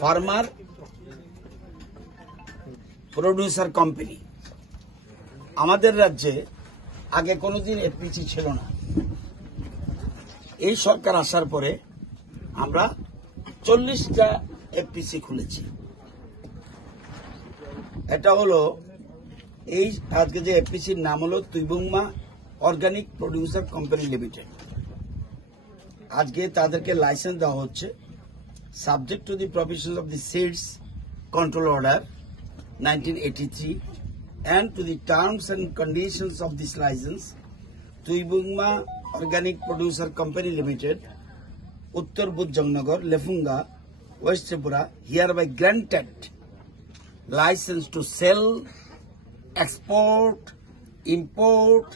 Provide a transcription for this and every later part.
Farmer producer company আমাদের রাজ্যে আগে কোনোদিন এফপিসি ছিল না। এই সরকার আসার পরে আমরা 40টা এফপিসি খুলেছি। এটা হলো এই আজকে যে এফপিসির নাম হলো তুইবুংমা অর্গানিক প্রডিউসার কোম্পানি লিমিটেড। আজকে তাদেরকে লাইসেন্স দেওয়া হচ্ছে subject to the provision of the seeds control order 1983 and to the terms and conditions of this license. Tuibungma organic producer company limited, Uttar Bujjongnagar, Lefunga, west Tripura hereby granted license to sell, export, import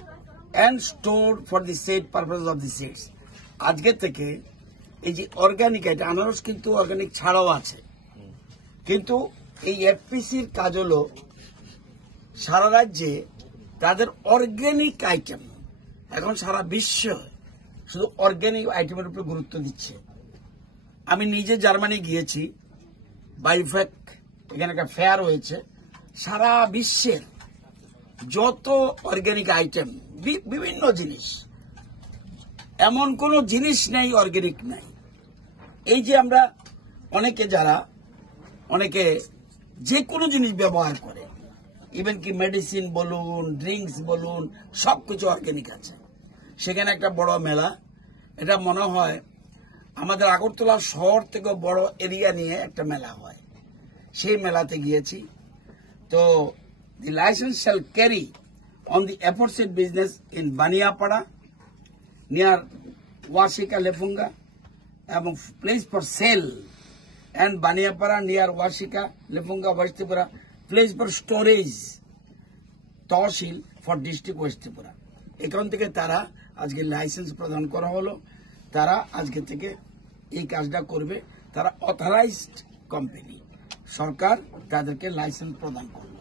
and store for the said purpose of the seeds. আজকে থেকে এই যে organic, এটা আনারস কিন্তু organic ছাড়াও আছে, কিন্তু এই এফপিসির কাজ হলো সারা রাজ্যে তাদের অর্গানিক আইটেম, এখন সারা বিশ্ব শুধু অর্গানিক আইটেমের উপর গুরুত্ব দিচ্ছে। আমি নিজে জার্মানি গিয়েছি, বায়োফেক, এখানে একটা ফেয়ার হয়েছে। সারা বিশ্বের যত অর্গানিক আইটেম, বিভিন্ন জিনিস, এমন কোনো জিনিস নেই অর্গানিক নাই। এই যে আমরা অনেকে যে কোনো জিনিস ব্যবহার করে, ইভেন কি মেডিসিন বলুন, ড্রিঙ্কস বলুন, সবকিছু অর্গানিক আছে। সেখানে একটা বড় মেলা, এটা মনে হয় আমাদের আগরতলা শহর থেকে বড় এরিয়া নিয়ে একটা মেলা হয়, সেই মেলাতে গিয়েছি। তো the licence shall carry on the aforesaid business in Baniapara near Washika Lefunga এবং place for sale and Baniapara near Washika, Lefunga, West Tripura, place for storage, tehsil for district West Tripura. এখান থেকে তারা আজকে লাইসেন্স প্রদান করা হলো। তারা আজকে থেকে এই কাজটা করবে। তারা অথরাইজড কোম্পানি, সরকার তাদেরকে লাইসেন্স প্রদান করলো।